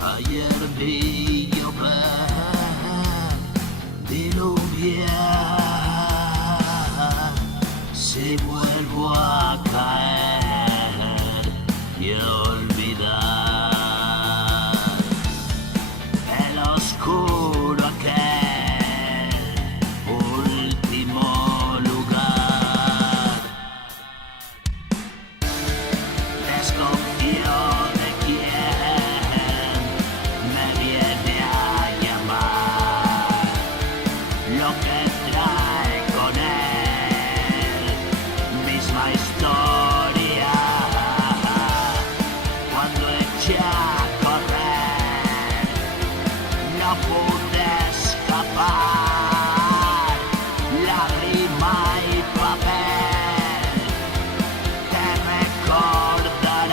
Ayer vi llover, diluviar. Si vuelvo a caer y olvidar el oscuro aquel último lugar, desconfío de quien me viene a llamar, lo que trae con él, misma historia. Cuando eché a correr, no pude escapar, lágrima y papel te recordarán.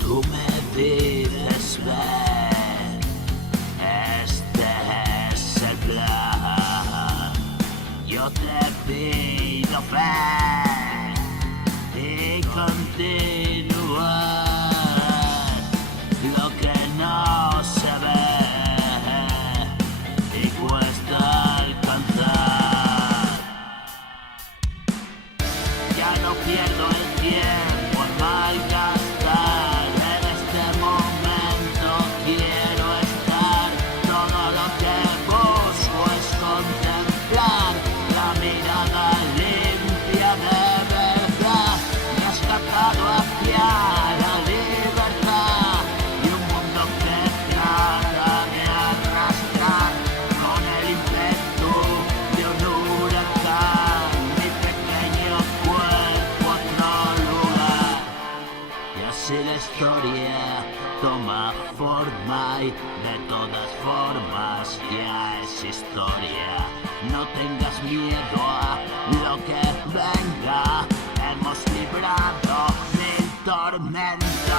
Tú me dices ven, este es el plan. Yo te pido fe y continuar. Lo que no se ve y cuesta alcanzar. Ya no pierdo el tiempo en malgastar. En este momento quiero estar. Todo lo que busco es contemplar la mirada limpia de verdad. Me has captado hacia la libertad y un mundo que trata de arrastrar con el ímpetu de un huracán mi pequeño cuerpo a otro lugar. Y así la historia toma forma y de todas formas ya es historia. No tengas miedo a lo que venga, hemos librado mil tormentas.